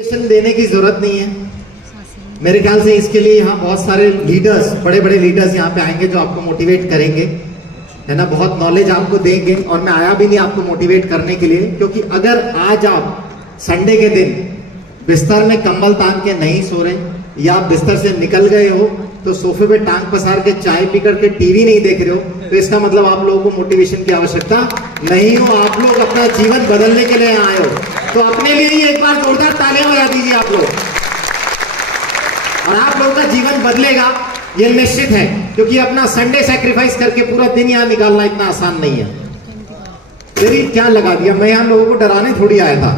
देने की जरूरत नहीं है मेरे ख्याल से। इसके लिए यहाँ बहुत सारे लीडर्स, बड़े बड़े लीडर्स यहाँ पे आएंगे जो आपको मोटिवेट करेंगे, है ना, बहुत नॉलेज आपको देंगे। और मैं आया भी नहीं आपको मोटिवेट करने के लिए, क्योंकि अगर आज आप संडे के दिन बिस्तर में कंबल तान के नहीं सो रहे या आप बिस्तर से निकल गए हो तो सोफे पे टांग पसार के चाय पी करके टीवी नहीं देख रहे हो, तो इसका मतलब आप लोगों को मोटिवेशन की आवश्यकता नहीं हो। आप लोग अपना जीवन बदलने के लिए आए हो, तो अपने लिए ही एक बार जोरदार तालियां बजा दीजिए आप लोग। और आप लोगों का जीवन बदलेगा ये निश्चित है, क्योंकि अपना संडे सैक्रिफाइस करके पूरा दिन यहाँ निकालना इतना आसान नहीं है। तेरी क्या लगा दिया, मैं यहाँ लोगों को डराने थोड़ी आया था।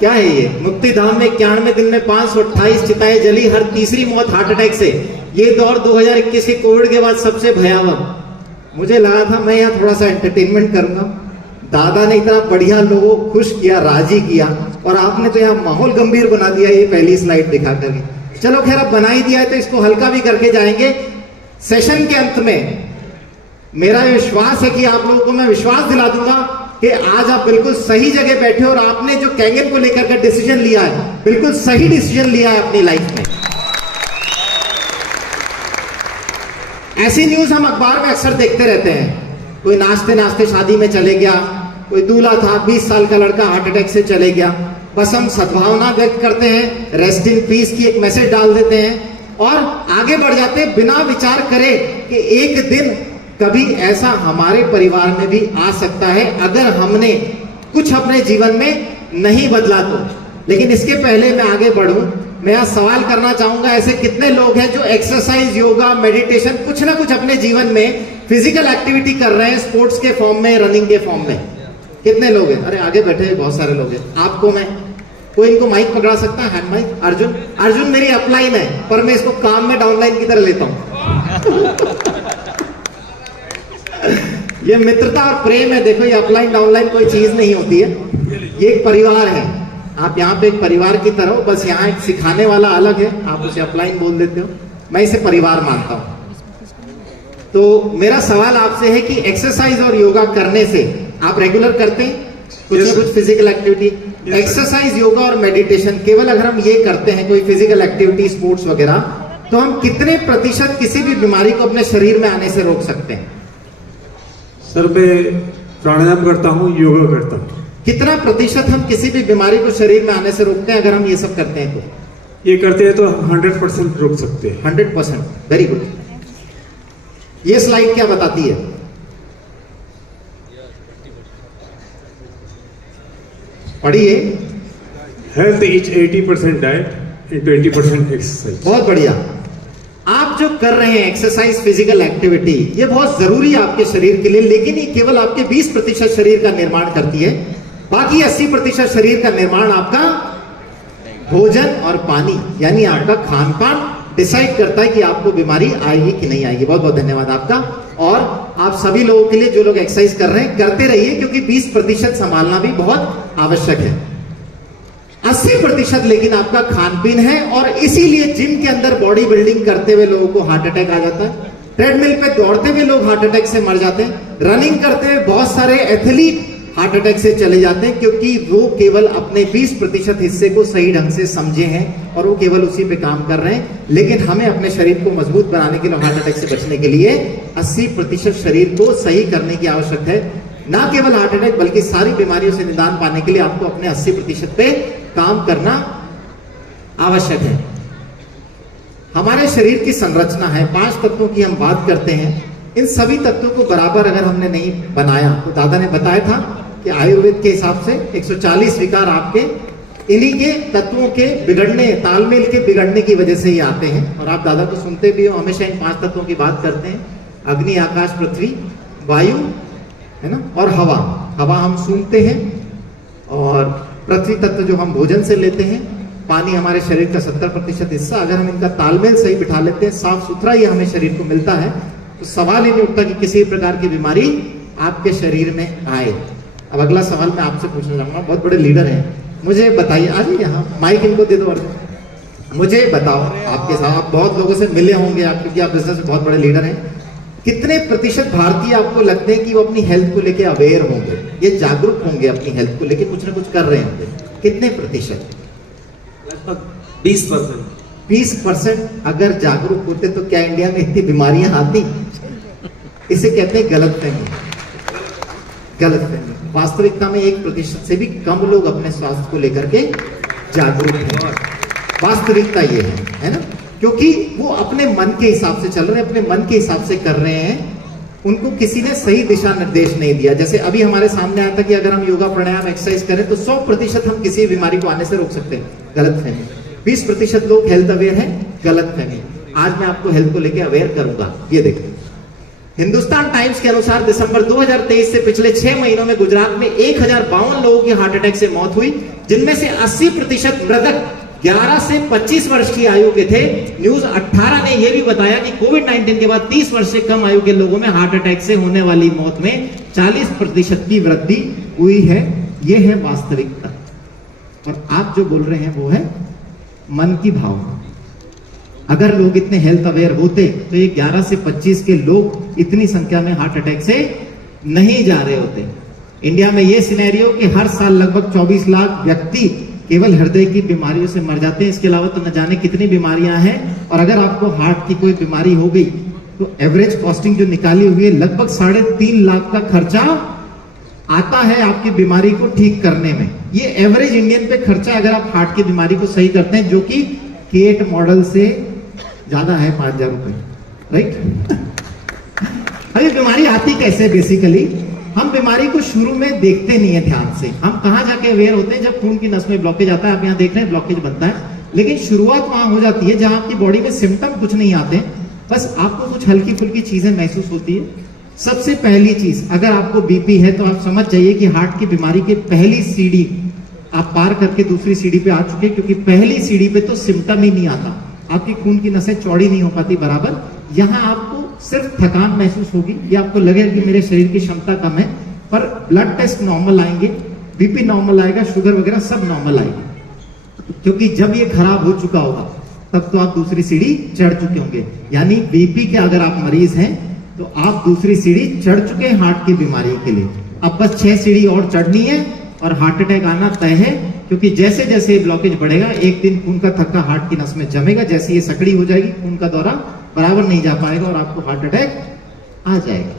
क्या है ये? मुक्ति धाम में 91 दिन में 528 चिताएं जली, हर तीसरी मौत हार्ट अटैक से। ये दौर 2021 के कोविड के बाद सबसे भयावह। मुझे लगा था मैं यहाँ थोड़ा सा एंटरटेनमेंट करूंगा, दादा ने इतना बढ़िया लोगों को खुश किया, राजी किया, और आपने तो यहाँ माहौल गंभीर बना दिया ये पहली स्लाइड दिखा करके। चलो खैर, अब बना ही दिया है तो इसको हल्का भी करके जाएंगे। सेशन के अंत में मेरा विश्वास है कि आप लोगों को मैं विश्वास दिला दूंगा कि आज आप बिल्कुल सही जगह बैठे हो और आपने जो कैंगन को लेकर के डिसीजन लिया है, बिल्कुल सही डिसीजन लिया है अपनी लाइफ में। ऐसी न्यूज हम अखबार में अक्सर देखते रहते हैं, कोई नाचते नाचते शादी में चले गया, कोई दूल्हा था 20 साल का लड़का हार्ट अटैक से चले गया। बस हम सद्भावना व्यक्त करते हैं, रेस्ट इन पीस की एक मैसेज डाल देते हैं और आगे बढ़ जाते हैं बिना विचार करे कि एक दिन कभी ऐसा हमारे परिवार में भी आ सकता है अगर हमने कुछ अपने जीवन में नहीं बदला तो। लेकिन इसके पहले मैं आगे बढ़ूं, मैं आज सवाल करना चाहूंगा, ऐसे कितने लोग हैं जो एक्सरसाइज, योगा, मेडिटेशन, कुछ ना कुछ अपने जीवन में फिजिकल एक्टिविटी कर रहे हैं, स्पोर्ट्स के फॉर्म में, रनिंग के फॉर्म में? कितने लोग हैं? अरे आगे बैठे बहुत सारे लोग हैं। आपको मैं, कोई इनको माइक पकड़ा सकता है? Hand mic. अर्जुन मेरी अपलाइन है, पर मैं इसको काम में डाउनलाइन की तरह लेता हूं। ये मित्रता और प्रेम है। देखो, ये अपलाइन डाउनलाइन कोई चीज नहीं होती है, ये एक परिवार है। आप यहाँ पे एक परिवार की तरह हो, बस यहाँ एक सिखाने वाला अलग है, आप उसे अपलाइन बोल देते हो, मैं इसे परिवार मानता हूं। तो मेरा सवाल आपसे है कि एक्सरसाइज और योगा करने से आप रेगुलर करते हैं कुछ ना कुछ फिजिकल एक्टिविटी? एक्सरसाइज, योगा और मेडिटेशन केवल अगर हम ये करते हैं, कोई फिजिकल एक्टिविटी, स्पोर्ट्स वगैरह, तो हम कितने प्रतिशत किसी भी बीमारी को अपने शरीर में आने से रोक सकते हैं? सर, मैं प्राणायाम करता हूँ, योगा करता हूँ। कितना प्रतिशत हम किसी भी बीमारी को शरीर में आने से रोकते हैं अगर हम ये सब करते हैं तो? ये करते हैं तो 100% रोक सकते हैं। 100%, वेरी गुड। ये स्लाइड क्या बताती है? पढ़िए। Health is 80% diet and 20% exercise. बहुत बढ़िया। आप जो कर रहे हैं एक्सरसाइज, फिजिकल एक्टिविटी, ये बहुत जरूरी है आपके शरीर के लिए, लेकिन ये केवल आपके 20% शरीर का निर्माण करती है। बाकी 80% शरीर का निर्माण आपका भोजन और पानी, यानी आपका खान पान डिसाइड करता है कि आपको बीमारी आएगी कि नहीं आएगी। बहुत बहुत धन्यवाद आपका। और आप सभी लोगों के लिए जो लोग एक्सरसाइज कर रहे हैं, करते रहिए, क्योंकि 20% संभालना भी बहुत आवश्यक है। 80% लेकिन आपका खान पीन है, और इसीलिए जिम के अंदर बॉडी बिल्डिंग करते हुए लोगों को हार्ट अटैक आ जाता है, ट्रेडमिल पे दौड़ते हुए लोग हार्ट अटैक से मर जाते हैं, रनिंग करते हुए बहुत सारे एथलीट हार्ट अटैक से चले जाते हैं, क्योंकि वो केवल अपने 20% हिस्से को सही ढंग से समझे हैं और वो केवल उसी पे काम कर रहे हैं। लेकिन हमें अपने शरीर को मजबूत बनाने के लिए, हार्ट अटैक से बचने के लिए 80% शरीर को सही करने की आवश्यकता है। ना केवल हार्ट अटैक, बल्कि सारी बीमारियों से निदान पाने के लिए आपको अपने 80% पे काम करना आवश्यक है। हमारे शरीर की संरचना है, 5 तत्वों की हम बात करते हैं। इन सभी तत्वों को बराबर अगर हमने नहीं बनाया, तो दादा ने बताया था कि आयुर्वेद के हिसाब से 140 विकार आपके इन्हीं के तत्वों के बिगड़ने, तालमेल के बिगड़ने की वजह से ही आते हैं। और आप दादा को सुनते भी हो, हमेशा इन 5 तत्वों की बात करते हैं। अग्नि, आकाश, पृथ्वी, वायु, है ना, और हवा। हवा हम सूंघते हैं, और पृथ्वी तत्व जो हम भोजन से लेते हैं, पानी हमारे शरीर का 70% हिस्सा। अगर हम इनका तालमेल सही बिठा लेते हैं, साफ सुथरा ये हमें शरीर को मिलता है, तो सवाल ही नहीं उठता कि किसी प्रकार की बीमारी आपके शरीर में आए। अब अगला सवाल मैं आपसे पूछना चाहूंगा, बहुत बड़े लीडर हैं, मुझे बताइए, आज यहाँ माइक इनको दे दो। मुझे बताओ, आपके साथ आप बहुत लोगों से मिले होंगे, आप, क्योंकि आप बिजनेस में बहुत बड़े लीडर हैं, कितने प्रतिशत भारतीय आपको लगते हैं कि वो अपनी हेल्थ को लेके अवेयर होंगे, ये जागरूक होंगे, अपनी हेल्थ को लेके कुछ ना कुछ कर रहे होंगे? कितने प्रतिशत? लगभग 20%। 20% अगर जागरूक होते तो क्या इंडिया में इतनी बीमारियां आती? इसे कहते हैं गलतफहमी। गलतफहमी। वास्तविकता में 1% से भी कम लोग अपने स्वास्थ्य को लेकर के जागरूक हैं। वास्तविकता ये है ना? क्योंकि वो अपने मन के हिसाब से चल रहे हैं, अपने मन के हिसाब से कर रहे हैं, उनको किसी ने सही दिशा निर्देश नहीं दिया। जैसे अभी हमारे सामने आया था कि अगर हम योगा प्राणायाम एक्सरसाइज करें तो 100% हम किसी बीमारी को आने से रोक सकते हैं। गलतफहमी। 20% लोग हेल्थ अवेयर हैं। गलतफहमी। आज मैं आपको हेल्थ को लेकर अवेयर करूंगा। ये देखिए, हिंदुस्तान टाइम्स के अनुसार दिसंबर 2023 से पिछले 6 महीनों में गुजरात में 1052 लोगों की हार्ट अटैक से मौत हुई, जिनमें से 80% मृतक 11 से 25 वर्ष की आयु के थे। न्यूज 18 ने यह भी बताया कि कोविड-19 के बाद 30 वर्ष से कम आयु के लोगों में हार्ट अटैक से होने वाली मौत में 40% की वृद्धि हुई है। यह है वास्तविकता। और आप जो बोल रहे हैं वो है मन की भावना। अगर लोग इतने हेल्थ अवेयर होते तो ये 11 से 25 के लोग इतनी संख्या में हार्ट अटैक से नहीं जा रहे होते। इंडिया में ये सिनेरियो कि हर साल लगभग 24 लाख व्यक्ति केवल हृदय की बीमारियों से मर जाते हैं। इसके अलावा तो न जाने कितनी बीमारियां हैं। और अगर आपको हार्ट की कोई बीमारी हो गई तो एवरेज कॉस्टिंग जो निकाली हुई है, लगभग 3.5 लाख का खर्चा आता है आपकी बीमारी को ठीक करने में। ये एवरेज इंडियन पे खर्चा अगर आप हार्ट की बीमारी को सही करते हैं, जो कि केट मॉडल से ज्यादा है 5,000 रुपए, राइट? अभी बीमारी आती कैसे? बेसिकली हम बीमारी को शुरू में देखते नहीं है ध्यान से। हम कहां जाके अवेयर होते हैं? जब खून की नस में ब्लॉकेज आता है। आप यहां देख रहे हैं ब्लॉकेज बनता है, लेकिन शुरुआत वहां हो जाती है जहां आपकी बॉडी में सिम्टम कुछ नहीं आते, बस आपको कुछ हल्की फुल्की चीजें महसूस होती है। सबसे पहली चीज, अगर आपको बीपी है तो आप समझ जाइए कि हार्ट की बीमारी की पहली सीढ़ी आप पार करके दूसरी सीढ़ी पे आ चुके, क्योंकि पहली सीढ़ी पे तो सिम्टम ही नहीं आता। आपकी खून की नसें चौड़ी नहीं हो पाती बराबर। यहां आपको सिर्फ थकान महसूस होगी या आपको लगेगा कि मेरे शरीर की क्षमता कम है, पर ब्लड टेस्ट नॉर्मल आएंगे, बीपी नॉर्मल आएगा, शुगर वगैरह सब नॉर्मल आएगी। क्योंकि जब ये खराब हो चुका होगा तब तो आप दूसरी सीढ़ी चढ़ चुके होंगे। यानी बीपी के अगर आप मरीज हैं तो आप दूसरी सीढ़ी चढ़ चुके हैं हार्ट की बीमारी के लिए। अब बस 6 सीढ़ी और चढ़नी है और हार्ट अटैक आना तय है। क्योंकि जैसे जैसे ब्लॉकेज बढ़ेगा, एक दिन खून का थक्का हार्ट की नस में जमेगा, जैसे ये सकड़ी हो जाएगी, खून का दौरा बराबर नहीं जा पाएगा और आपको हार्ट अटैक आ जाएगा।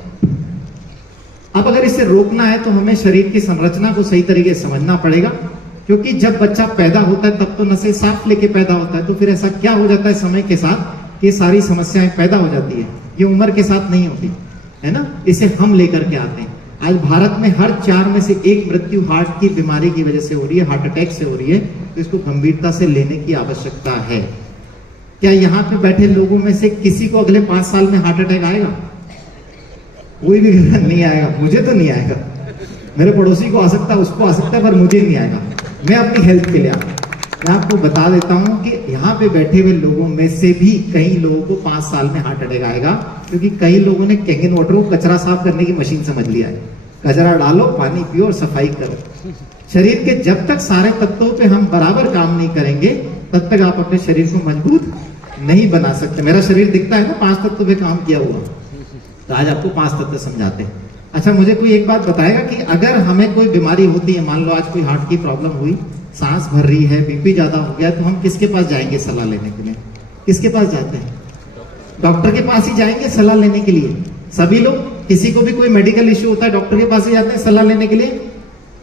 अब अगर इसे रोकना है तो हमें शरीर की संरचना को सही तरीके से समझना पड़ेगा। क्योंकि जब बच्चा पैदा होता है तब तो नसें साफ लेके पैदा होता है, तो फिर ऐसा क्या हो जाता है समय के साथ कि सारी समस्याएं पैदा हो जाती है। ये उम्र के साथ नहीं होती है ना, इसे हम लेकर के आते हैं। आज भारत में हर 4 में से 1 मृत्यु हार्ट की बीमारी की वजह से हो रही है, हार्ट अटैक से हो रही है। तो इसको गंभीरता से लेने की आवश्यकता है। क्या यहाँ पे बैठे लोगों में से किसी को अगले 5 साल में हार्ट अटैक आएगा? कोई भी नहीं आएगा। मुझे तो नहीं आएगा, मेरे पड़ोसी को आ सकता है, उसको आ सकता है, पर मुझे नहीं आएगा। मैं अपनी हेल्थ के लिए आता हूं। मैं आपको बता देता हूं कि यहाँ पे बैठे हुए लोगों में से भी कई लोगों को 5 साल में हार्ट अटैक आएगा, क्योंकि कई लोगों ने कैंगन वाटर को कचरा साफ करने की मशीन समझ लिया है। कचरा डालो, पानी पियो और सफाई करो। शरीर के जब तक सारे तत्वों पे हम बराबर काम नहीं करेंगे तब तक आप अपने शरीर को मजबूत नहीं बना सकते। मेरा शरीर दिखता है ना 5 तत्व पे काम किया हुआ, तो आज आपको 5 तत्व समझाते हैं। अच्छा, मुझे कोई एक बात बताएगा कि अगर हमें कोई बीमारी होती है, मान लो आज कोई हार्ट की प्रॉब्लम हुई, सांस भर रही है, बीपी ज्यादा हो गया, तो हम किसके पास जाएंगे सलाह लेने के लिए? किसके पास जाते हैं? डॉक्टर के पास ही जाएंगे सलाह लेने के लिए। सभी लोग, किसी को भी कोई मेडिकल इश्यू होता है डॉक्टर के पास ही जाते हैं सलाह लेने के लिए।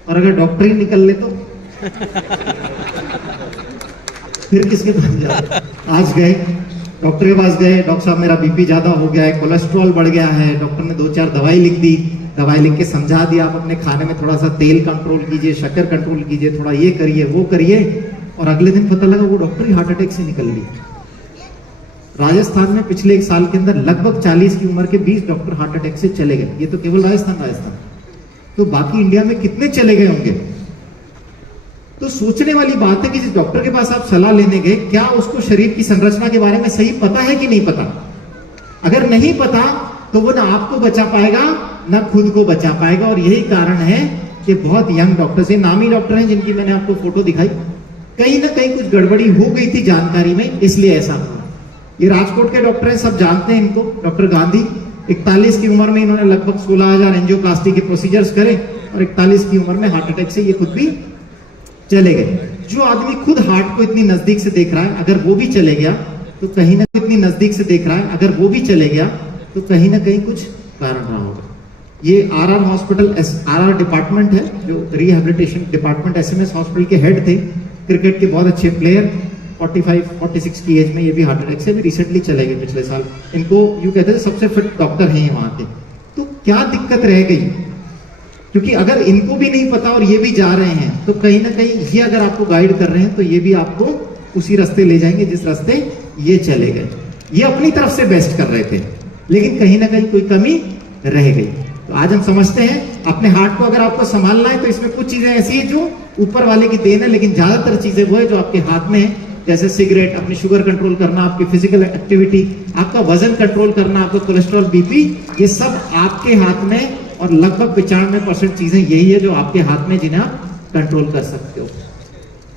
और अगर डॉक्टर ही निकल ले तो फिर किसके पास जाते? आज गए डॉक्टर के पास गए, डॉक्टर साहब मेरा बीपी ज्यादा हो गया है, कोलेस्ट्रॉल बढ़ गया है। डॉक्टर ने 2-4 दवाई लिख दी, दवाई लिख के समझा दिया आप अपने खाने में थोड़ा सा तेल कंट्रोल कीजिए, शक्कर कंट्रोल कीजिए, थोड़ा ये करिए वो करिए, और अगले दिन पता लगा वो डॉक्टर ही हार्ट अटैक से निकल लिया। राजस्थान में पिछले 1 साल के अंदर लगभग 40 की उम्र के 20 डॉक्टर हार्ट अटैक से चले गए। ये तो केवल राजस्थान। तो बाकी इंडिया में कितने चले गए होंगे? तो सोचने वाली बात है कि जिस डॉक्टर के पास आप सलाह लेने गए, क्या उसको शरीर की संरचना के बारे में सही पता है कि नहीं पता? अगर नहीं पता तो वो ना आपको बचा पाएगा ना खुद को बचा पाएगा। और यही कारण है कि बहुत यंग डॉक्टर्स, ये नामी डॉक्टर हैं जिनकी मैंने आपको फोटो दिखाई, कहीं ना कहीं कुछ गड़बड़ी हो गई थी जानकारी में, इसलिए ऐसा हुआ। ये राजकोट के डॉक्टर हैं, सब जानते हैं इनको, डॉक्टर गांधी। 41 की उम्र में इन्होंने लगभग 16,000 एंजियोप्लास्टी के प्रोसीजर्स करे और 41 की उम्र में हार्ट अटैक से ये खुद भी चले गए। जो आदमी खुद हार्ट को इतनी नजदीक से देख रहा है, अगर वो भी चले गया तो कहीं ना इतनी नजदीक से देख रहा है, अगर वो भी चले गया तो कहीं ना कहीं कुछ कारण रहा होगा। ये आरआर हॉस्पिटल, आरआर डिपार्टमेंट है, जो रिहैबिलिटेशन डिपार्टमेंट, एसएमएस हॉस्पिटल के हेड थे, क्रिकेट के बहुत अच्छे प्लेयर, 45-46 की एज में ये भी हार्ट अटैक से भी रिसेंटली चले गए पिछले साल। इनको यूं कहते थे सबसे फिट डॉक्टर हैं वहां के। तो क्या दिक्कत रह गई? क्योंकि अगर इनको भी नहीं पता और ये भी जा रहे हैं तो कहीं ना कहीं ये अगर आपको गाइड कर रहे हैं तो ये भी आपको उसी रास्ते ले जाएंगे जिस रास्ते ये चले गए। ये अपनी तरफ से बेस्ट कर रहे थे, लेकिन कहीं ना कहीं कोई कमी रह गई। तो आज हम समझते हैं अपने हार्ट को अगर आपको संभालना है तो इसमें कुछ चीजें ऐसी है जो ऊपर वाले की देन है, लेकिन ज्यादातर चीजें वो है जो आपके हाथ में है। जैसे सिगरेट, अपनी शुगर कंट्रोल करना, आपकी फिजिकल एक्टिविटी, आपका वजन कंट्रोल करना, आपका कोलेस्ट्रॉल, बीपी, ये सब आपके हाथ में, और लगभग 95% चीजें यही है जो आपके हाथ में जिन्हें आप कंट्रोल कर सकते हो।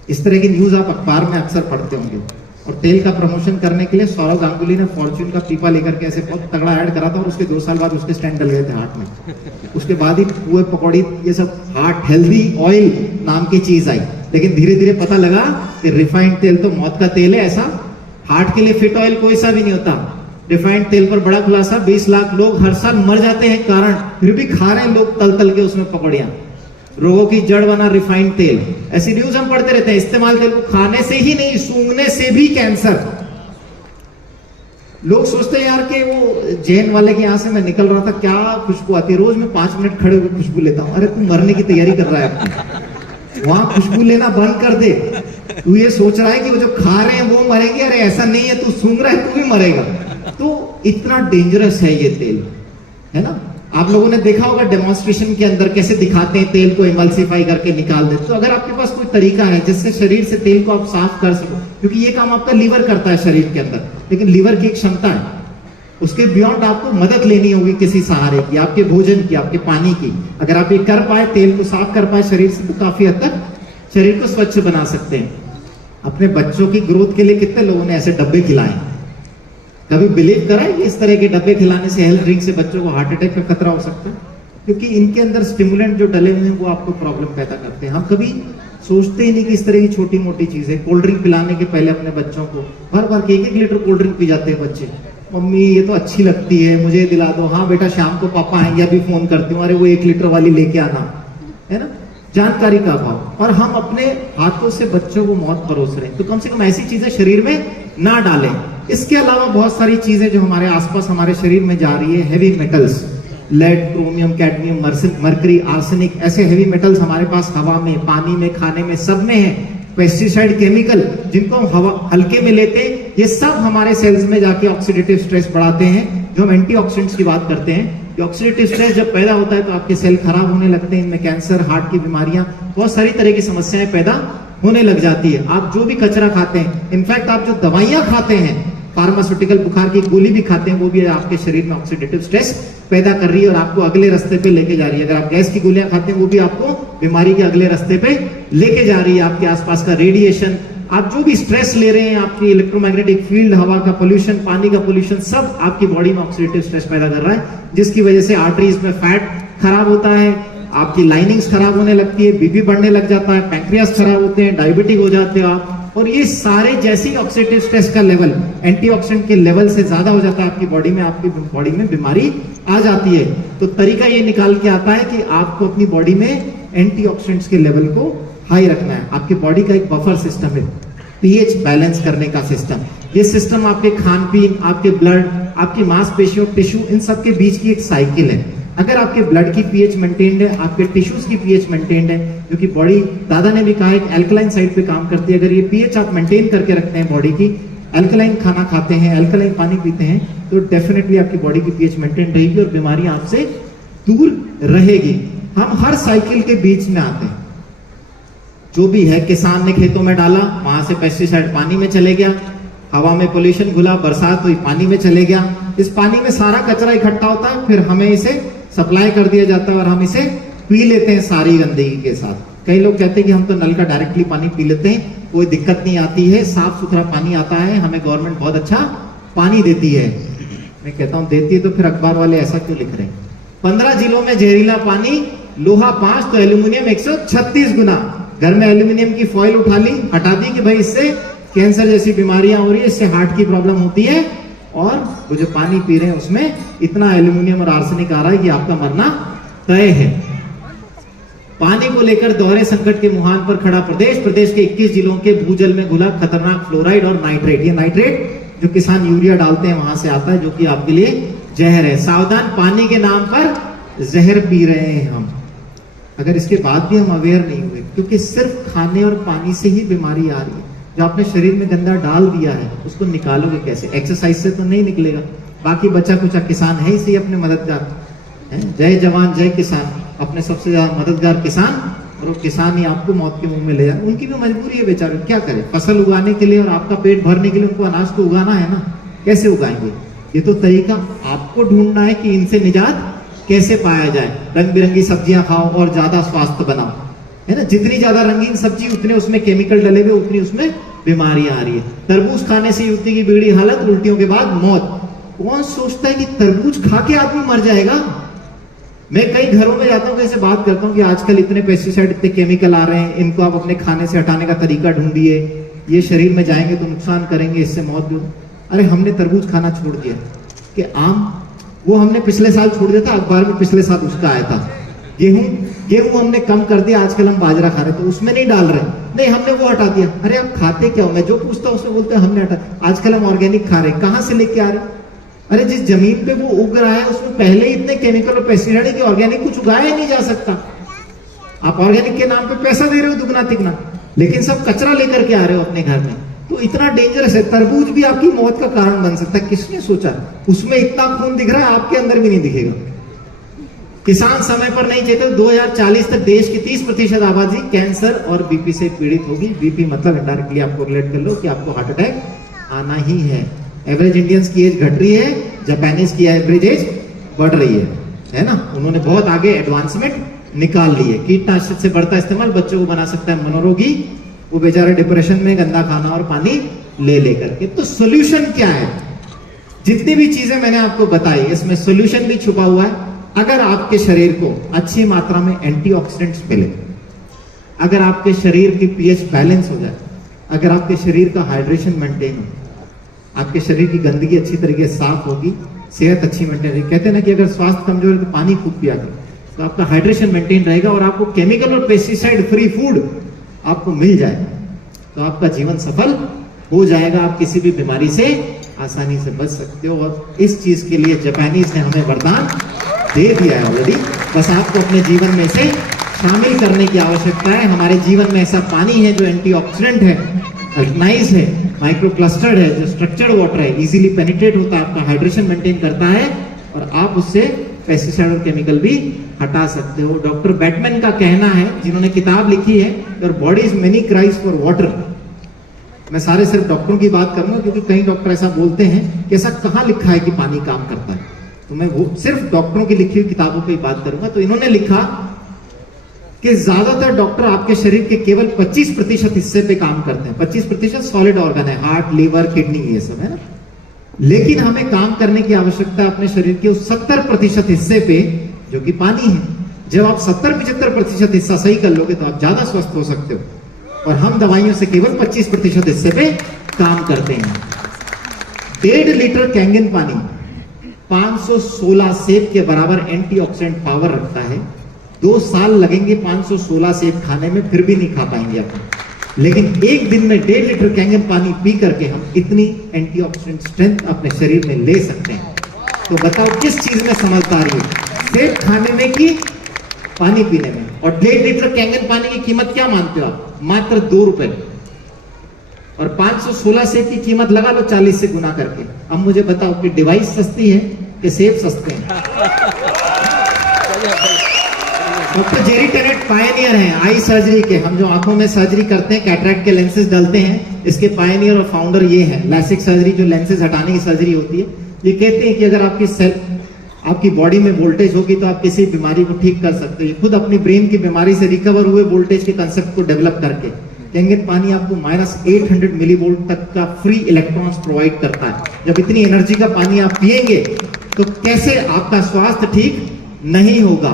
इस तरह की न्यूज आप अखबार में अक्सर पढ़ते होंगे। और तेल का प्रमोशन करने के लिए सौरव गांगुली ने फॉर्च्यून का पीपा लेकर के ऐसे बहुत तगड़ा ऐड करा था और उसके 2 साल बाद उसके स्टैंड डल गए थे हार्ट में। उसके बाद ही पुए पकौड़ी ये सब हार्ट हेल्दी ऑयल नाम की चीज आई, लेकिन धीरे धीरे पता लगा कि रिफाइंड तेल तो मौत का तेल है। ऐसा हार्ट के लिए फिट ऑयल कोई सा भी नहीं होता। रिफाइंड तेल पर बड़ा खुलासा, 20 लाख लोग हर साल मर जाते हैं कारण, फिर भी खा रहे हैं लोग तल तल के उसमें पकौड़ियां। रोगों की जड़ बना रिफाइंड तेल, ऐसी न्यूज हम पढ़ते रहते हैं। इस्तेमाल तेल को खाने से ही नहीं, सूंघने से भी कैंसर। लोग सोचते हैं यार कि वो जैन वाले के यहां से मैं निकल रहा था, क्या खुशबू आती है, रोज मैं 5 मिनट खड़े होकर खुशबू लेता हूं। अरे तू मरने की तैयारी कर रहा है अपनी, वहां खुशबू लेना बंद कर दे। तू ये सोच रहा है कि वो जो खा रहे हैं वो मरेंगे, अरे ऐसा नहीं है, तू सूंघ रहा है तू भी मरेगा। तो इतना डेंजरस है ये तेल, है ना। आप लोगों ने देखा होगा डेमोन्स्ट्रेशन के अंदर कैसे दिखाते हैं तेल को इमल्सिफाई करके निकाल दे। तो अगर आपके पास कोई तरीका है जिससे शरीर से तेल को आप साफ कर सको, क्योंकि ये काम आपका लीवर करता है शरीर के अंदर, लेकिन लीवर की एक क्षमता है, उसके बियॉन्ड आपको मदद लेनी होगी किसी सहारे की, आपके भोजन की, आपके पानी की। अगर आप ये कर पाए, तेल को साफ कर पाए शरीर से, तो काफी हद तक शरीर को स्वच्छ बना सकते हैं। अपने बच्चों की ग्रोथ के लिए कितने लोगों ने ऐसे डब्बे खिलाए? कभी बिलीव करा है कि इस तरह के डब्बे खिलाने से हेल्थ ड्रिंक से बच्चों को हार्ट अटैक का खतरा हो सकता है? क्योंकि इनके अंदर स्टिमुलेंट जो डले हुए हैं वो आपको प्रॉब्लम पैदा करते हैं। हम कभी सोचते ही नहीं कि इस तरह की छोटी मोटी चीजें, कोल्ड ड्रिंक पिलाने के पहले अपने बच्चों को भर भर के 1-1 लीटर कोल्ड ड्रिंक पी जाते हैं बच्चे। मम्मी ये तो अच्छी लगती है, मुझे दिला दो। हाँ बेटा, शाम को पापा आएंगे, अभी फोन करती हूँ, अरे वो 1 लीटर वाली लेके आना, है ना। जानकारी का अभाव, और हम अपने हाथों से बच्चों को मौत परोस रहे हैं। तो कम से कम ऐसी चीजें शरीर में ना डालें। इसके अलावा बहुत सारी चीजें जो हमारे आसपास हमारे शरीर में जा रही है, heavy metals, lead, chromium, cadmium, mercury, arsenic, ऐसे हैवी मेटल्स हमारे पास हवा में, पानी में, खाने में, सब में है। पेस्टिसाइड, केमिकल जिनको हम हवा हल्के में लेते हैं, ये सब हमारे सेल्स में जाके ऑक्सीडेटिव स्ट्रेस बढ़ाते हैं। जो हम एंटीऑक्सीडेंट्स की बात करते हैं, ऑक्सीडेटिव स्ट्रेस जब पैदा होता है तो आपके सेल खराब होने लगते हैं, इनमें कैंसर, हार्ट की बीमारियां, बहुत सारी तरह की समस्याएं पैदा होने लग जाती है। आप जो भी कचरा खाते हैं, इनफैक्ट आप जो दवाइयां खाते हैं, फार्मास्यूटिकल, बुखार की गोली भी खाते हैं, वो भी आपके शरीर में ऑक्सीडेटिव स्ट्रेस पैदा कर रही है और आपको अगले रास्ते पे लेके जा रही है। अगर आप गैस की गोलियां खाते हैं, वो भी आपको बीमारी के अगले रास्ते पे लेके जा रही है। आपके आसपास का रेडिएशन, आप जो भी स्ट्रेस ले रहे हैं, आपकी इलेक्ट्रोमैग्नेटिक फील्ड, हवा का पोल्यूशन, पानी का पोल्यूशन, सब आपकी बॉडी में ऑक्सीडेटिव स्ट्रेस पैदा कर रहा है, जिसकी वजह से आर्टरीज में फैट खराब होता है, आपकी लाइनिंग्स खराब होने लगती है, बीपी बढ़ने लग जाता है, पैंक्रियास खराब होते हैं, डायबिटिक हो जाते हो आप। और ये सारे जैसे ही ऑक्सीडेटिव स्ट्रेस का लेवल एंटीऑक्सीडेंट के लेवल से ज्यादा हो जाता है आपकी बॉडी में, आपकी बॉडी में बीमारी आ जाती है। तो तरीका ये निकाल के आता है कि आपको अपनी बॉडी में एंटीऑक्सीडेंट्स के लेवल को हाई रखना है। आपकी बॉडी का एक बफर सिस्टम है, पीएच बैलेंस करने का सिस्टम। ये सिस्टम आपके खान पीन, आपके ब्लड, आपकी मांसपेशियों, टिश्यू, इन सब के बीच की एक साइकिल है। अगर आपके ब्लड की पीएच मेंटेन्ड है, आपके टिश्यूज की पीएच मेंटेन्ड है, जो कि बॉडी, दादा ने भी कहा है, एल्कलाइन साइड पे काम करती है। अगर ये पीएच आप मेंटेन करके रखते हैं बॉडी की, एल्कलाइन खाना खाते हैं, एल्कलाइन पानी पीते हैं, तो डेफिनेटली आपकी बॉडी की पीएच मेंटेन रहेगी और बीमारियां आपसे दूर रहेगी। हम हर साइकिल के बीच में आते हैं। जो भी है, किसान ने खेतों में डाला, वहां से पेस्टिसाइड पानी में चले गया, हवा में पोल्यूशन घुला, बरसात हुई, पानी में चले गया। इस पानी में सारा कचरा इकट्ठा होता है, फिर हमें इसे सप्लाई कर दिया जाता है और हम इसे पी लेते हैं सारी गंदगी के साथ। कई लोग कहते हैं कि हम तो नल का डायरेक्टली पानी पी लेते हैं, कोई दिक्कत नहीं आती है, साफ सुथरा पानी आता है, हमें गवर्नमेंट बहुत अच्छा पानी देती है। मैं कहता हूं देती है तो फिर अखबार वाले ऐसा क्यों लिख रहे हैं? 15 जिलों में जहरीला पानी, लोहा 5 तो एल्यूमिनियम 136 गुना। घर में एल्यूमिनियम की फॉइल उठा ली, हटा दी कि भाई इससे कैंसर जैसी बीमारियां हो रही है, इससे हार्ट की प्रॉब्लम होती है, और वो जो पानी पी रहे हैं उसमें इतना एल्यूमिनियम और आर्सेनिक आ रहा है कि आपका मरना तय है। पानी को लेकर दोहरे संकट के मुहान पर खड़ा प्रदेश, प्रदेश के 21 जिलों के भूजल में घुला खतरनाक फ्लोराइड और नाइट्रेट। ये नाइट्रेट जो किसान यूरिया डालते हैं वहां से आता है, जो कि आपके लिए जहर है। सावधान, पानी के नाम पर जहर पी रहे हैं हम। अगर इसके बाद भी हम अवेयर नहीं हुए, क्योंकि सिर्फ खाने और पानी से ही बीमारी आ रही है। जो आपने शरीर में गंदा डाल दिया है उसको निकालोगे कैसे? एक्सरसाइज से तो नहीं निकलेगा। बाकी बचा कुचा किसान है ही सही अपने मददगार है। जय जवान जय किसान, अपने सबसे ज्यादा मददगार किसान, और वो किसान ही आपको मौत के मुंह में ले जाए। उनकी भी मजबूरी है बेचारे, क्या करें? फसल उगाने के लिए और आपका पेट भरने के लिए उनको अनाज तो उगाना है ना, कैसे उगाएंगे? ये तो तरीका आपको ढूंढना है कि इनसे निजात कैसे पाया जाए। रंग बिरंगी सब्जियां खाओ और ज्यादा स्वास्थ्य बनाओ, है ना। जितनी ज्यादा रंगीन सब्जी उतने उसमें केमिकल डले हुए, उतनी उसमें बीमारियां आ रही है। तरबूज खाने से युवती की बिगड़ी हालत, उल्टियों के बाद मौत। कौन सोचता है कि तरबूज खा के आदमी मर जाएगा? मैं कई घरों में जाता हूँ, ऐसे बात करता हूँ कि आजकल इतने पेस्टिसाइड, इतने केमिकल आ रहे हैं, इनको आप अपने खाने से हटाने का तरीका ढूंढिए, ये शरीर में जाएंगे तो नुकसान करेंगे, इससे मौत भी। अरे हमने तरबूज खाना छोड़ दिया कि आम, वो हमने पिछले साल छोड़ दिया था, अखबार में पिछले साल उसका आया था। गेहूं हमने कम कर दिया, आजकल हम बाजरा खा रहे, तो उसमें नहीं डाल रहे, नहीं हमने वो हटा दिया। अरे आप खाते क्या हो? मैं जो पूछता हूँ उसमें बोलते हैं हमने हटा। आजकल हम ऑर्गेनिक खा रहे, कहां से लेके आ रहे? अरे जिस जमीन पे वो उग रहा है उसमें पहले ही इतने केमिकल और पेस्टिसाइड है कि ऑर्गेनिक कुछ उगाया नहीं जा सकता। आप ऑर्गेनिक के नाम पे पैसा दे रहे हो दुगना तिगना, लेकिन सब कचरा लेकर के आ रहे हो अपने घर में। तो इतना डेंजरस है। तरबूज भी आपकी मौत का कारण बन सकता है। किसने सोचा? उसमें इतना खून दिख रहा है, आपके अंदर भी नहीं दिखेगा। किसान समय पर नहीं चेते, 2040 तक देश की 30% आबादी कैंसर और बीपी से पीड़ित होगी। बीपी मतलब इनडायरेक्टली आपको रिलेट कर लो कि आपको हार्ट अटैक आना ही है। एवरेज इंडियंस की एज घट रही है, जापानीज की एवरेज एज बढ़ रही है ना। उन्होंने बहुत आगे एडवांसमेंट निकाल ली है। कीटनाशक से बढ़ता इस्तेमाल बच्चों को बना सकता है मनोरोगी। वो बेचारे डिप्रेशन में गंदा खाना और पानी ले लेकर के। तो सोल्यूशन क्या है? जितनी भी चीजें मैंने आपको बताई इसमें सोल्यूशन भी छुपा हुआ है। अगर आपके शरीर को अच्छी मात्रा में एंटीऑक्सीडेंट्स मिले, अगर आपके शरीर की पीएच बैलेंस हो जाए, अगर आपके शरीर का हाइड्रेशन मेंटेन हो, आपके शरीर की गंदगी अच्छी तरीके से साफ होगी, सेहत अच्छी मेंटेन रहेगी। कहते हैं ना कि अगर स्वास्थ्य कमजोर है तो पानी खूब पिया करो, तो आपका हाइड्रेशन मेंटेन रहेगा और आपको केमिकल और पेस्टिसाइड फ्री फूड आपको मिल जाएगा, तो आपका जीवन सफल हो जाएगा। आप किसी भी बीमारी से आसानी से बच सकते हो। और इस चीज के लिए जापानीज ने हमें वरदान दे दिया है ऑलरेडी। बस आपको अपने जीवन में से शामिल करने की आवश्यकता है। हमारे जीवन में ऐसा पानी है जो एंटीऑक्सीडेंट है, अल्कलाइज है, माइक्रोक्लस्टर्ड है, जो स्ट्रक्चर्ड वाटर है, इजीली पेनिट्रेट होता है, आपका हाइड्रेशन मेंटेन करता है और आप उससे पेस्टिसाइड और केमिकल भी हटा सकते हो। डॉक्टर बैटमैन का कहना है, जिन्होंने किताब लिखी है your body is many cries for water. मैं सारे सिर्फ डॉक्टरों की बात करूंगा क्योंकि कई डॉक्टर ऐसा बोलते हैं कि ऐसा कहां लिखा है कि पानी काम करता है, तो मैं वो सिर्फ डॉक्टरों की लिखी हुई किताबों पर बात करूंगा। तो इन्होंने लिखा कि ज्यादातर डॉक्टर आपके शरीर के केवल 25% हिस्से पे काम करते हैं। 25% सॉलिड ऑर्गन है, हार्ट, लीवर, किडनी, ये सब है ना। लेकिन हमें काम करने की आवश्यकता है अपने शरीर के उस 70% हिस्से पे जो कि पानी है। जब आप 70-75% हिस्सा सही कर लोगे तो आप ज्यादा स्वस्थ हो सकते हो। और हम दवाइयों से केवल 25% हिस्से पे काम करते हैं। 1.5 लीटर कैंगन पानी 516 सेब के बराबर एंटीऑक्सीडेंट पावर रखता है। 2 साल लगेंगे 516 सेब खाने में, फिर भी नहीं खा पाएंगे अपन। लेकिन एक दिन में 1.5 लीटर कैंगन पानी पी करके हम इतनी एंटीऑक्सीडेंट स्ट्रेंथ अपने शरीर में ले सकते हैं। तो बताओ किस चीज में समझदारी है, सेब खाने में कि पानी पीने में? और 1.5 लीटर कैंगन पानी की कीमत क्या मानते हो आप? मात्र 2 रुपए। और 516 सेब की कीमत लगा लो 40 से गुना करके। अब मुझे बताओ कि डिवाइस सस्ती है कि सेब सस्ते हैं? डॉक्टर जेरी टेनेट पायनियर हैं आई सर्जरी के। हम जो आंखों में सर्जरी करते हैं, कैटरैक्ट के लेंसेज डलते हैं, इसके पायनियर और फाउंडर ये हैं। लैसिक सर्जरी जो लेंसेज हटाने की सर्जरी होती है, ये कहते हैं कि अगर आपकी बॉडी में वोल्टेज होगी तो आप किसी बीमारी को ठीक कर सकते हो। खुद अपनी ब्रेन की बीमारी से रिकवर हुए वोल्टेज के कंसेप्ट को डेवलप करके। कैंगन पानी आपको -800 मिलीवोल्ट तक का फ्री इलेक्ट्रॉन्स प्रोवाइड करता है। जब इतनी एनर्जी का पानी आप पिएंगे तो कैसे आपका स्वास्थ्य ठीक नहीं होगा?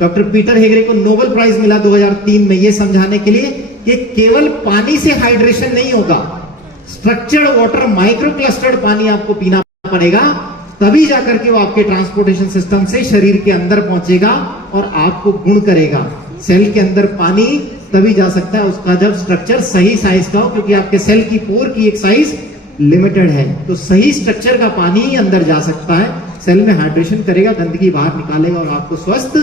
डॉक्टर पीटर हेगड़े को नोबेल प्राइज मिला 2003 में ये समझाने के लिए कि केवल पानी से हाइड्रेशन नहीं होगा, स्ट्रक्चर्ड वाटर, माइक्रो क्लस्टर्ड पानी आपको पीना पड़ेगा, तभी जाकर के वो आपके ट्रांसपोर्टेशन सिस्टम से शरीर के अंदर पहुंचेगा और आपको गुण करेगा। सेल के अंदर पानी तभी जा सकता है उसका जब स्ट्रक्चर सही साइज का हो, क्योंकि आपके सेल की पोर की एक साइज लिमिटेड है, तो सही स्ट्रक्चर का पानी ही अंदर जा सकता है, सेल में हाइड्रेशन करेगा, गंदगी बाहर निकालेगा और आपको स्वस्थ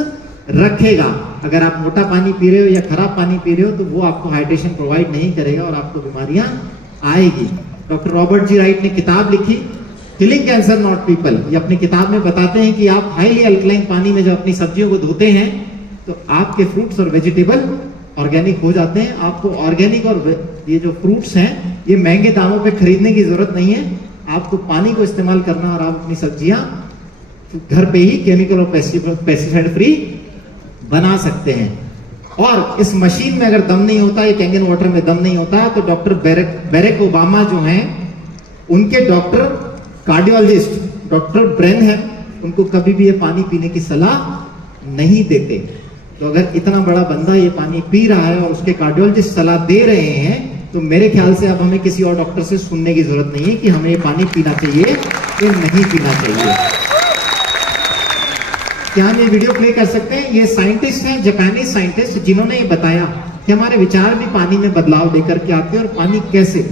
रखेगा। अगर आप मोटा पानी पी रहे हो या खराब पानी पी रहे हो तो वो आपको हाइड्रेशन प्रोवाइड नहीं करेगा और आपको बीमारियां आएगी। डॉक्टर रॉबर्ट जी राइट ने किताब लिखी किलिंग कैंसर नॉट पीपल। ये अपनी किताब में बताते हैं कि आप हाईली अल्कलाइन पानी में जब अपनी सब्जियों को धोते हैं तो आपके फ्रूट्स और वेजिटेबल ऑर्गेनिक हो जाते हैं। आपको ऑर्गेनिक और ये जो फ्रूट्स हैं ये महंगे दामों पे खरीदने की जरूरत नहीं है, आपको पानी को इस्तेमाल करना और आप अपनी सब्जियां घर पे ही केमिकल और पेस्टिसाइड फ्री बना सकते हैं। और इस मशीन में अगर दम नहीं होता, ये कैंगन वाटर में दम नहीं होता, तो डॉक्टर बैरक ओबामा जो हैं उनके डॉक्टर कार्डियोलॉजिस्ट डॉक्टर ब्रेन है, उनको कभी भी ये पानी पीने की सलाह नहीं देते। तो अगर इतना बड़ा बंदा ये पानी पी रहा है और उसके कार्डियोलॉजिस्ट सलाह दे रहे हैं तो मेरे ख्याल से अब हमें किसी और डॉक्टर से सुनने की जरूरत नहीं है कि हमें ये पानी पीना चाहिए या नहीं पीना चाहिए। क्या हम ये वीडियो प्ले कर सकते हैं? ये साइंटिस्ट हैं, जापानीज साइंटिस्ट, जिन्होंने ये बताया कि हमारे विचार भी पानी में बदलाव लेकर के आते हैं। और पानी कैसे?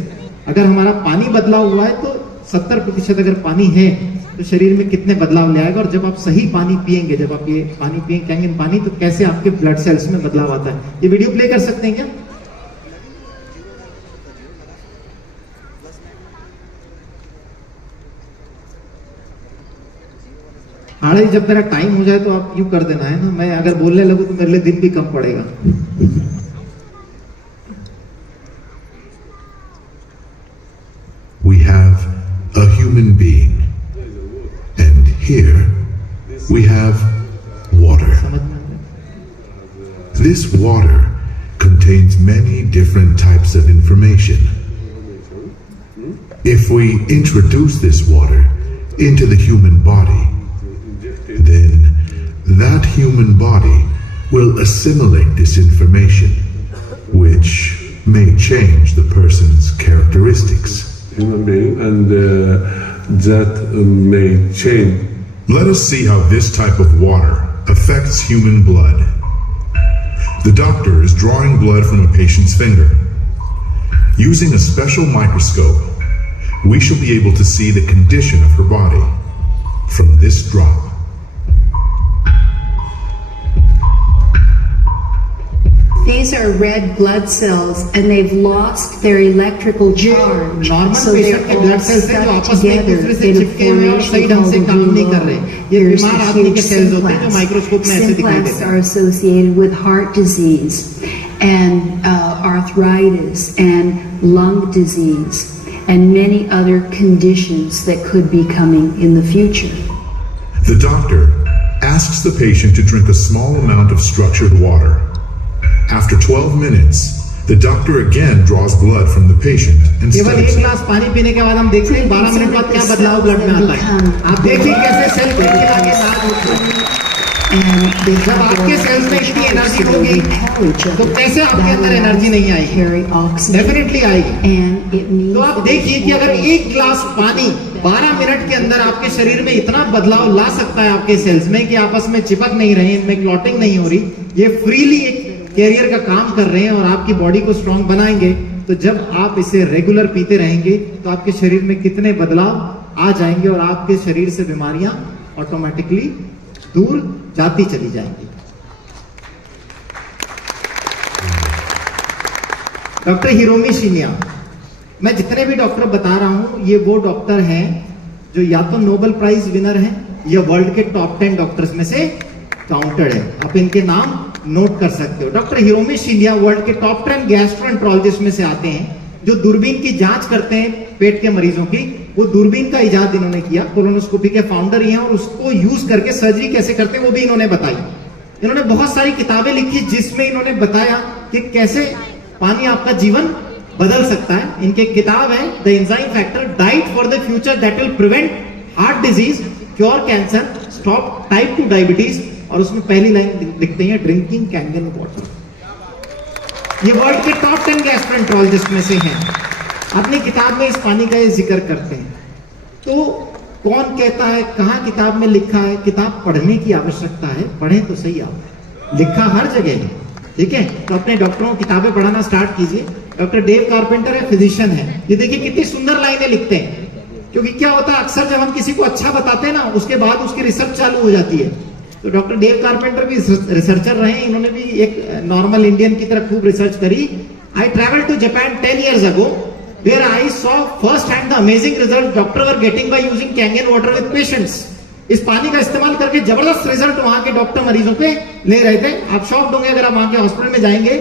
अगर हमारा पानी बदलाव हुआ है तो 70% अगर पानी है तो शरीर में कितने बदलाव ले आएगा। और जब आप सही पानी पिएंगे, जब आप ये पानी पिएंगे कैंगन पानी, तो कैसे आपके ब्लड सेल्स में बदलाव आता है। ये वीडियो प्ले कर सकते हैं क्या? हाँ, जब मेरा टाइम हो जाए तो आप यूं कर देना है ना, मैं अगर बोलने लगूं तो मेरे लिए दिन भी कम पड़ेगा। We have a human being, and here we have water. समझ में आ रहा है? This water contains many different types of information. If we introduce this water into the human body, then that human body will assimilate this information, which may change the person's characteristics. Human being, and that may change. Let us see how this type of water affects human blood. The doctor is drawing blood from a patient's finger. Using a special microscope, we shall be able to see the condition of her body from this drop. These are red blood cells, and they've lost their electrical charge. Normal So patient they're के all blood cells हैं जो stuck आपस में एक together दूसरे से in a चिपके हुए और सही formation ढंग से called काम नहीं कर a रहे। halo. ये Here's बीमार the आदमी huge के सेल्स होते हैं जो simplex. माइक्रोस्कोप में ऐसे दिखाई Simplex देते are हैं। associated with heart disease and arthritis and lung disease and many other conditions that could be coming in the future. The doctor asks the patient to drink a small amount of structured water. After 12 minutes, the doctor again draws blood from the patient and केवल studies एक it. गिलास पानी पीने के बाद हम देखते हैं 12 मिनट बाद क्या बदलाव ब्लड में आता है। आप देखिए कैसे सेल के आगे लाल होते हैं। And they जब आपके सेल्स में इतनी एनर्जी होगी तो कैसे आपके अंदर एनर्जी नहीं आएगी? carry oxygen. डेफिनेटली आएगी। And it means तो आप देखिए कि अगर एक गिलास पानी 12 मिनट के अंदर आपके शरीर में इतना बदलाव ला सकता है आपके सेल्स में कि आपस में चिपक नहीं रहे, इनमें क्लॉटिंग नहीं हो रही, ये फ्रीली एक कैरियर का काम कर रहे हैं और आपकी बॉडी को स्ट्रांग बनाएंगे, तो जब आप इसे रेगुलर पीते रहेंगे तो आपके शरीर में कितने बदलाव आ जाएंगे और आपके शरीर से बीमारियां ऑटोमेटिकली दूर जाती चली जाएंगी। डॉक्टर हिरोमी शिनिया, मैं जितने भी डॉक्टर बता रहा हूं ये वो डॉक्टर हैं जो या तो नोबेल प्राइज विनर हैं या वर्ल्ड के टॉप 10 डॉक्टर्स में से काउंटेड है। आप इनके नाम नोट कर सकते हो। डॉक्टर हिरोमी शिनिया वर्ल्ड के टॉप 10 गैस्ट्रोएंटरोलॉजिस्ट में से आते हैं जो दूरबीन की जांच करते हैं पेट के मरीजों की। वो दूरबीन का इजाद इन्होंने किया, कोलोनोस्कोपी के फाउंडर ही हैं और उसको यूज करके सर्जरी कैसे करते हैं वो भी इन्होंने बताई। इन्होंने बहुत सारी किताबें लिखी जिसमें इन्होंने बताया कि कैसे पानी आपका जीवन बदल सकता है। इनकी एक किताब है the enzyme factor, diet for the future that will prevent heart disease, cure cancer, stop type 2 diabetes और उसमें पहली लाइन लिखते हैं ड्रिंकिंग कैंगन वाटर। ये वर्ल्ड के टॉप 10 गैस्ट्रोएंटरोलॉजिस्ट में से हैं। अपनी किताब में इस पानी का ये जिक्र करते हैं। तो कौन कहता है, कहाँ किताब में लिखा है? किताब पढ़ने की आवश्यकता है, पढ़ें तो सही आप, लिखा हर जगह है, ठीक है। तो अपने डॉक्टरों को किताबें पढ़ाना स्टार्ट कीजिए। डॉक्टर डेव कारपेंटर है, फिजिशियन है, ये देखिए कितनी सुंदर लाइनें लिखते हैं। क्योंकि क्या होता है, अक्सर जब हम किसी को अच्छा बताते हैं ना, उसके बाद उसकी रिसर्च चालू हो जाती है। तो डॉक्टर डेव कारपेंटर भी रिसर्चर रहे, इन्होंने भी एक नॉर्मल इंडियन की तरह खूब रिसर्च करी। I travel to Japan 10 years ago where I saw first hand the amazing result doctor were getting by using Kangen water with patients। इस पानी का इस्तेमाल करके जबरदस्त रिजल्ट वहां के डॉक्टर मरीजों पे ले रहे थे। आप शॉक्ड होंगे अगर आप वहां के हॉस्पिटल में जाएंगे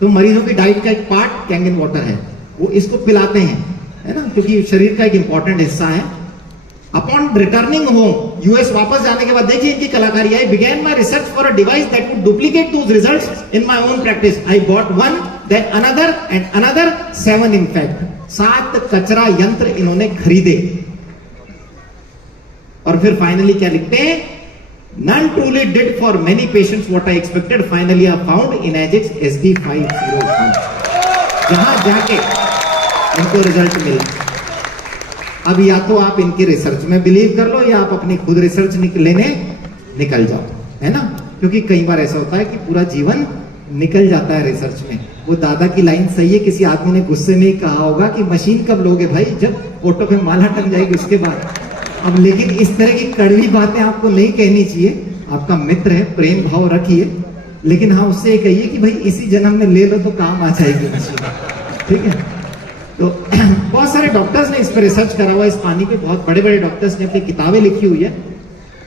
तो मरीजों की डाइट का एक पार्ट कैंगन वाटर है, वो इसको पिलाते हैं, है ना, क्योंकि शरीर का एक इंपॉर्टेंट हिस्सा है। अपॉन रिटर्निंग होम, यूएस वापस जाने के बाद देखिए इनकी कलाकारी। I begin my research for a device that would duplicate those results in my own practice. I bought one, then another and another, 7 in fact. 7 कचरा यंत्र इन्होंने खरीदे। और फिर फाइनली क्या लिखते हैं? None truly did for many patients what I expected. Finally, I found Inagix SD501। जहां जाके इनको रिजल्ट मिला। अब या तो आप इनकी रिसर्च में बिलीव कर लो या आप अपनी खुद रिसर्च लेने निकल जाओ, है ना। क्योंकि कई बार ऐसा होता है कि पूरा जीवन निकल जाता है रिसर्च में। वो दादा की लाइन सही है, किसी आदमी ने गुस्से में ही कहा होगा कि मशीन कब लोगे भाई, जब फोटो पे माला टंग जाएगी उसके बाद। अब लेकिन इस तरह की कड़वी बातें आपको नहीं कहनी चाहिए। आपका मित्र है, प्रेम भाव रखिए, लेकिन हाँ उससे ये कहिए कि भाई इसी जन्म में ले लो तो काम आ जाएगी मशीन, ठीक है। तो बहुत सारे डॉक्टर्स ने इस पर रिसर्च करा हुआ, इस पानी पे बहुत बड़े बड़े डॉक्टर्स ने अपनी किताबें लिखी हुई है।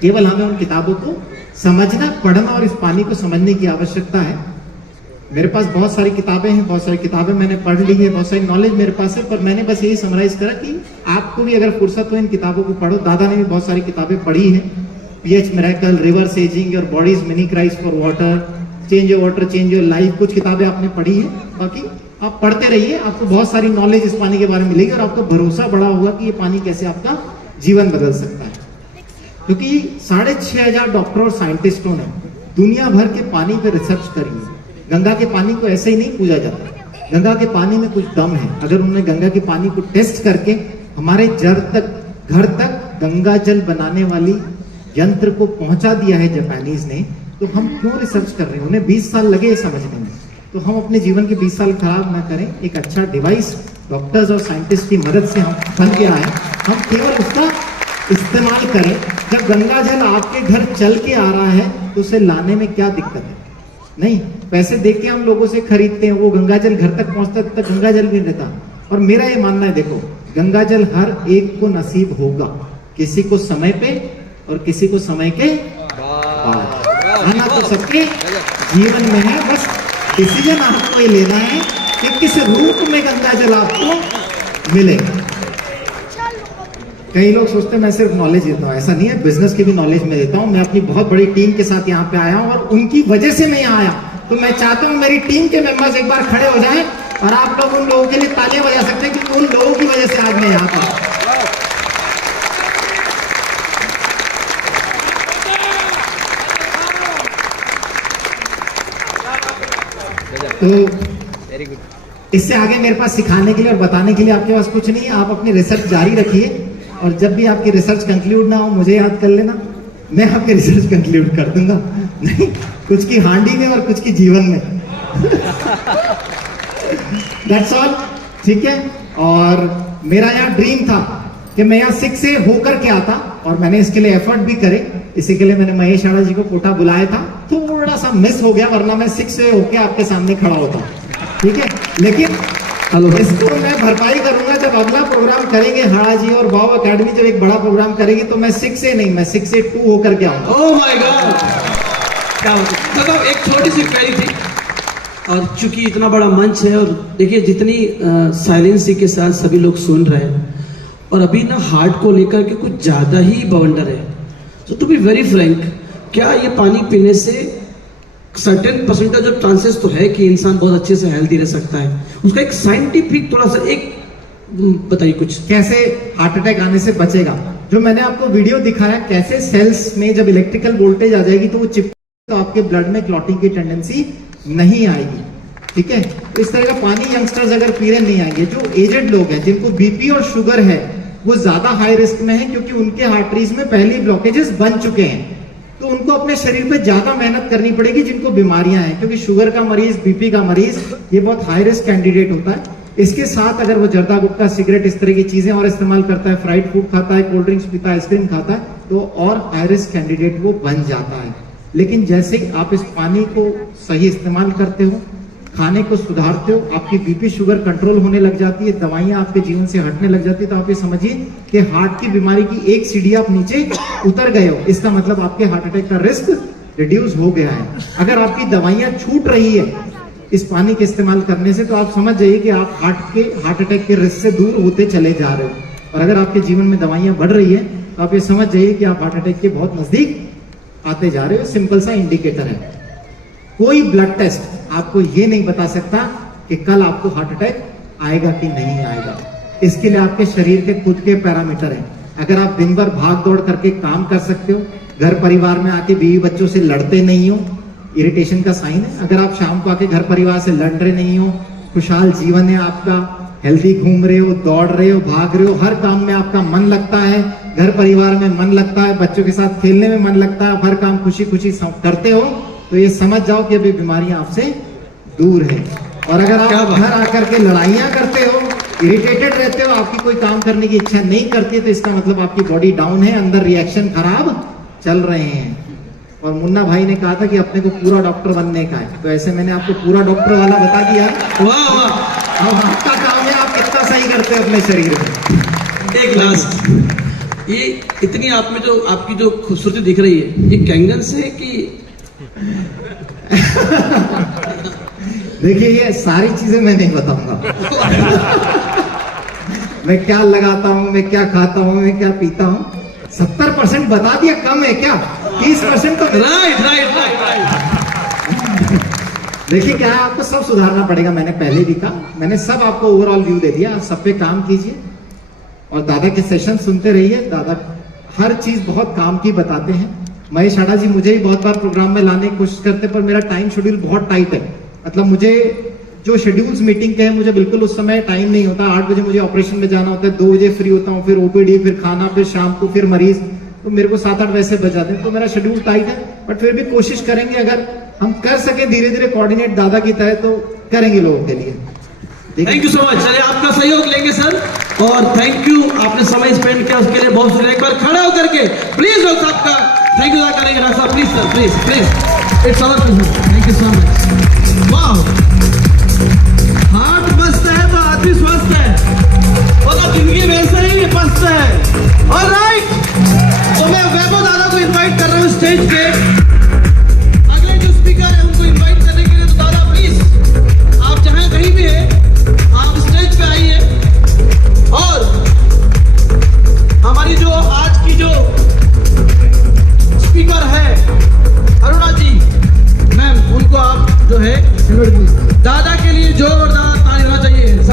केवल हमें उन किताबों को समझना, पढ़ना और इस पानी को समझने की आवश्यकता है। मेरे पास बहुत सारी किताबें हैं, बहुत सारी किताबें मैंने पढ़ ली है, बहुत सारी नॉलेज मेरे पास है, पर मैंने बस यही समराइज करा कि आपको भी अगर फुर्सत हो इन किताबों को पढ़ो। दादा ने भी बहुत सारी किताबें पढ़ी हैं, pH miracle, reverse ageing, your bodies mini cries for water, change your water change your life, कुछ किताबें आपने पढ़ी है। बाकी आप पढ़ते रहिए, आपको बहुत सारी नॉलेज इस पानी के बारे में मिलेगी और आपको भरोसा बड़ा होगा कि ये पानी कैसे आपका जीवन बदल सकता है। क्योंकि 6500 डॉक्टर और साइंटिस्टों ने दुनिया भर के पानी पर रिसर्च करी है। गंगा के पानी को ऐसे ही नहीं पूजा जाता, गंगा के पानी में कुछ दम है। अगर उन्होंने गंगा के पानी को टेस्ट करके हमारे घर तक गंगा जल बनाने वाली यंत्र को पहुंचा दिया है जापानीज ने, तो हम क्यों रिसर्च कर रहे हैं? उन्हें 20 साल लगे समझने में, तो हम अपने जीवन के 20 साल खराब ना करें। एक अच्छा डिवाइस डॉक्टर्स और साइंटिस्ट की मदद से हम बन गया है, हम केवल उसका इस्तेमाल करें। जब गंगा जल आपके घर चल के आ रहा है तो उसे लाने में क्या दिक्कत है? नहीं, पैसे दे के हम लोगों से खरीदते हैं, वो गंगा जल घर तक पहुंचता है तक गंगा जल भी रहता। और मेरा ये मानना है, देखो गंगा जल हर एक को नसीब होगा, किसी को समय पे और किसी को समय के बाद। आना तो सबके जीवन में है, बस डिसीजन आपको ये लेना है कि किस रूप में गंगा जल आपको मिलेगा। कई लोग सोचते हैं मैं सिर्फ नॉलेज देता हूँ, ऐसा नहीं है, बिजनेस की भी नॉलेज मैं देता हूँ। मैं अपनी बहुत बड़ी टीम के साथ यहाँ पे आया हूँ और उनकी वजह से मैं यहाँ आया, तो मैं चाहता हूँ मेरी टीम के मेंबर्स एक बार खड़े हो जाएं और आप लोग उन लोगों के लिए तालियां बजा सकते हैं क्योंकि उन लोगों की वजह से आज मैं यहाँ पर। तो इससे आगे मेरे पास सिखाने के लिए और बताने के लिए आपके पास कुछ नहीं है। आप अपनी रिसर्च जारी रखिए और जब भी आपकी रिसर्च कंक्लूड ना हो मुझे याद कर लेना, मैं आपकी रिसर्च कंक्लूड कर दूंगा। नहीं, कुछ की हांडी में और कुछ की जीवन में। दैट्स ऑल, ठीक है। और मेरा यहाँ ड्रीम था कि मैं यहाँ 6 से होकर के आता और मैंने इसके लिए एफर्ट भी करे। इसी के लिए मैंने महेश आड़ा जी को कोटा बुलाया था, थोड़ा सा मिस हो गया, वरना मैं 6 से होके आपके सामने खड़ा होता, ठीक है। लेकिन इसको मैं भरपाई करूंगा जब अगला प्रोग्राम करेंगे हाड़ा जी और वाव एकेडमी जब एक बड़ा प्रोग्राम करेगी तो मैं 6 से नहीं, मैं 6 से 2 होकर के आऊंगा। ओह माय गॉड, क्या मतलब एक छोटी सी क्वेरी थी। और चूंकि इतना बड़ा मंच है और देखिए जितनी साइलेंसी के साथ सभी लोग सुन रहे हैं और अभी ना हार्ट को लेकर के कुछ ज्यादा ही बवंडर है। सो टू बी वेरी फ्रैंक, क्या ये पानी पीने से सर्टेन परसेंटेज ऑफ चांसेस तो है कि इंसान बहुत अच्छे से हेल्दी रह सकता है? उसका एक साइंटिफिक थोड़ा सा एक बताइए कुछ, कैसे हार्ट अटैक आने से बचेगा। जो मैंने आपको वीडियो दिखाया कैसे सेल्स में जब इलेक्ट्रिकल वोल्टेज आ जाएगी तो वो चिप, तो आपके ब्लड में क्लॉटिंग की टेंडेंसी नहीं आएगी। ठीक है, तो इस तरह का पानी यंगस्टर्स अगर पी रहे नहीं आएंगे। जो एजेड लोग हैं जिनको बीपी और शुगर है वो ज्यादा हाई रिस्क में है, क्योंकि उनके आर्टरीज में पहले ब्लॉकेजेस बन चुके हैं, तो उनको अपने शरीर पे ज्यादा मेहनत करनी पड़ेगी। जिनको बीमारियां हैं, क्योंकि शुगर का मरीज, बीपी का मरीज ये बहुत हाई रिस्क कैंडिडेट होता है। इसके साथ अगर वो जर्दा, गुटखा, सिगरेट इस तरह की चीजें और इस्तेमाल करता है, फ्राइड फूड खाता है, कोल्ड ड्रिंक्स पीता है, आइसक्रीम खाता है, तो और हाई रिस्क कैंडिडेट वो बन जाता है। लेकिन जैसे ही आप इस पानी को सही इस्तेमाल करते हो, खाने को सुधारते हो, आपकी बीपी शुगर कंट्रोल होने लग जाती है, दवाइयां आपके जीवन से हटने लग जाती है, तो आप ये समझिए कि हार्ट की बीमारी की एक सीढ़ी आप नीचे उतर गए हो। इसका मतलब आपके हार्ट अटैक का रिस्क रिड्यूस हो गया है। अगर आपकी दवाइयां छूट रही है इस पानी के इस्तेमाल करने से, तो आप समझ जाइए कि आप हार्ट अटैक के रिस्क से दूर होते चले जा रहे हो। और अगर आपके जीवन में दवाइयां बढ़ रही है तो आप ये समझ जाइए कि आप हार्ट अटैक के बहुत नजदीक आते जा रहे हो। सिंपल सा इंडिकेटर है। कोई ब्लड टेस्ट आपको ये नहीं बता सकता कि कल आपको हार्ट अटैक आएगा कि नहीं आएगा। इसके लिए आपके शरीर के खुद के पैरामीटर हैं। अगर आप दिन भर भाग दौड़ करके काम कर सकते हो, घर परिवार में आके बीवी बच्चों से लड़ते नहीं हो, इरिटेशन का साइन है। अगर आप शाम को आके घर परिवार से लड़ रहे नहीं हो, खुशहाल जीवन है आपका, हेल्दी घूम रहे हो, दौड़ रहे हो, भाग रहे हो, हर काम में आपका मन लगता है, घर परिवार में मन लगता है, बच्चों के साथ खेलने में मन लगता है, हर काम खुशी खुशी करते हो, तो ये समझ जाओ कि अभी बीमारियां आपसे दूर है। और अगर आप घर आकर के लड़ाइयां करते हो, इरिटेटेड रहते हो, आपकी कोई काम करने की इच्छा नहीं करती, तो इसका मतलब आपकी बॉडी डाउन है, अंदर रिएक्शन खराब चल रहे हैं। और मुन्ना भाई ने कहा था कि अपने को पूरा डॉक्टर बनने का है, तो ऐसे मैंने आपको पूरा डॉक्टर वाला बता दिया। वाह वाह, अब आपका काम है आप कितना सही करते हो अपने शरीर में। एक लास्ट, ये इतनी आप में जो आपकी जो खूबसूरती दिख रही है, ये कैंगन से है कि देखिए ये सारी चीजें मैं नहीं बताऊंगा। मैं क्या लगाता हूं, मैं क्या खाता हूं, मैं क्या पीता हूं, 70% बता दिया, कम है क्या? 30% तो राइट राइट राइट। देखिए क्या है, आपको सब सुधारना पड़ेगा। मैंने पहले भी कहा, मैंने सब आपको ओवरऑल व्यू दे दिया। आप सब पे काम कीजिए और दादा के सेशन सुनते रहिए। दादा हर चीज बहुत काम की बताते हैं। महेश आड़ा जी मुझे ही बहुत बार प्रोग्राम में लाने की कोशिश करते, पर मेरा टाइम शेड्यूल बहुत टाइट है। मतलब मुझे जो शेड्यूल्स मीटिंग के हैं, मुझे बिल्कुल उस समय टाइम नहीं होता। 8 बजे मुझे ऑपरेशन में जाना होता है, 2 बजे फ्री होता हूँ, फिर ओपीडी, फिर खाना, फिर शाम को फिर मरीज, तो मेरे को 7-8 वैसे बज जाते हैं। तो मेरा शेड्यूल टाइट है, बट फिर भी कोशिश करेंगे, अगर हम कर सके धीरे धीरे कोऑर्डिनेट दादा की तरह, तो करेंगे लोगों के लिए। Thank you so much. चलिए आपका सहयोग लेंगे सर, और थैंक यू, आपने समय स्पेंड किया उसके लिए बहुत शुक्रिया। एक बार खड़ा होकर के प्लीज लोग सबका थैंक यू करेंगे। राज साहब please sir, please please, it's all thank you so much. वाह, हार्ट मस्त है तो आदमी स्वस्थ है, मतलब जिंदगी वैसे ही मस्त है। ऑलराइट, तो मैं वैभव दादा को इनवाइट कर रहा हूँ स्टेज पे। अगले जो स्पीकर है उनको इनवाइट करने के लिए, तो दादा प्लीज आप जहां कहीं भी है, आप स्टेज पे आइए। और हमारी जो आज की जो स्पीकर है अरुणा जी मैम, उनको आप जो है दादा के लिए जोरदार ताली होना चाहिए।